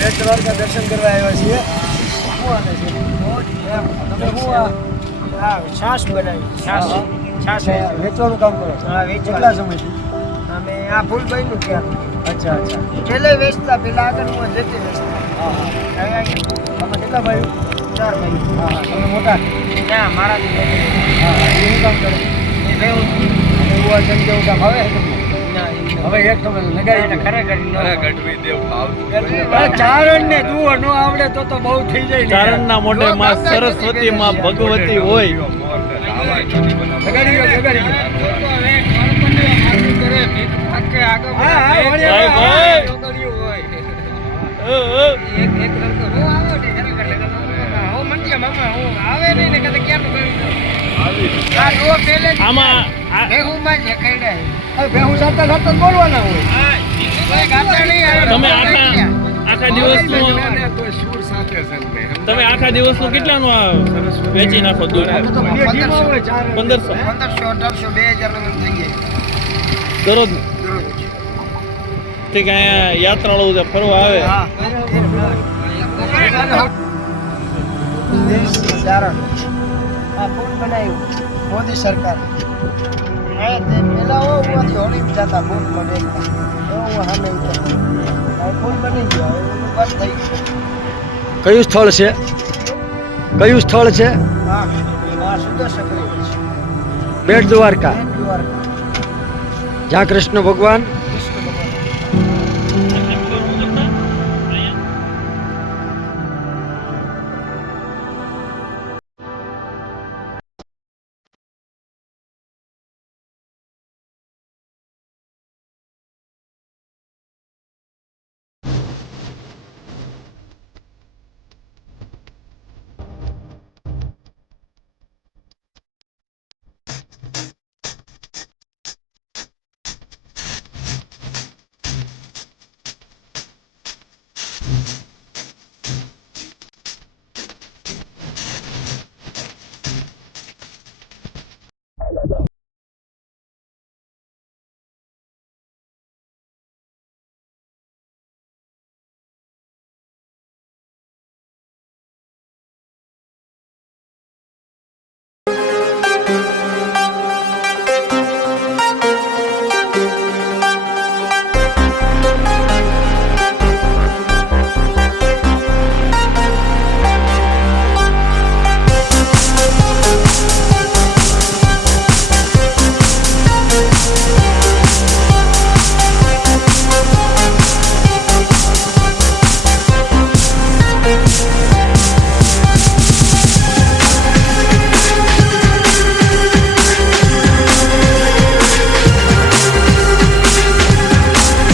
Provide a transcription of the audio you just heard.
બેટ દ્વારકા દર્શન કરવા આવ્યા છીએ. શું હાલે છે? તમે શું છાશ બનાવી છાશ વેચવાનું કામ કરો છો? હા, વેચવાનું. કેટલા સમયથી? અમે આ ફૂલભાઈનું ક્યાં અચ્છા અચ્છા. છેલ્લે વેચતા પેલા આગળ હું જતી વેચતા હા હા. હવે અહીંયા તમે કેટલા ભાઈ? 4 ભાઈ. હા હા. તમે મોટા? ના મારાથી મોટો. હા હા. એ શું કામ કરે? એ બેવું એવું આ જેમ જેવું કામ આવે છે તમને? ના એ હવે એક તમે લગાડી ખરેખર ચારણ ને દુઓ નો આવડે તો બહુ થઈ જાય ને. ચારણના મોઢે માં સરસ્વતી માં ભગવતી હોય. લગાડી ગયો લગાડી ગયો. હા હા વળી ભાઈ, હવે. ભાઈ. આમાં હવે ભેહું સાતા સાતા બોલવાના હોય. તમે આખા દિવસનું તમે આખા દિવસનું કેટલાનું આ વેચી નાખો દૂધ? અમે તો બે ટીમો હોય ચાર. 1500 1500 1800 2000 થઈ જાય દરરોજ. દરરોજ. ઠીક, અહીંયા યાત્રાળુ જે ફરવા આવે દેશનું ચારણ આ ફૂલ બનાવ્યું મોદી સરકાર. હા તે પેલા હું હોળી જતા ફૂલ બને હું સામે ઉતરતો. હવે ફૂલ બની ગયો હવે એનું બંધ થઈ ગયું. કયું સ્થળ છે? કયું સ્થળ છે? હા આ સુદર્શન કર્યું છે બેટ દ્વારકા, દ્વારકા. જ્યાં કૃષ્ણ ભગવાન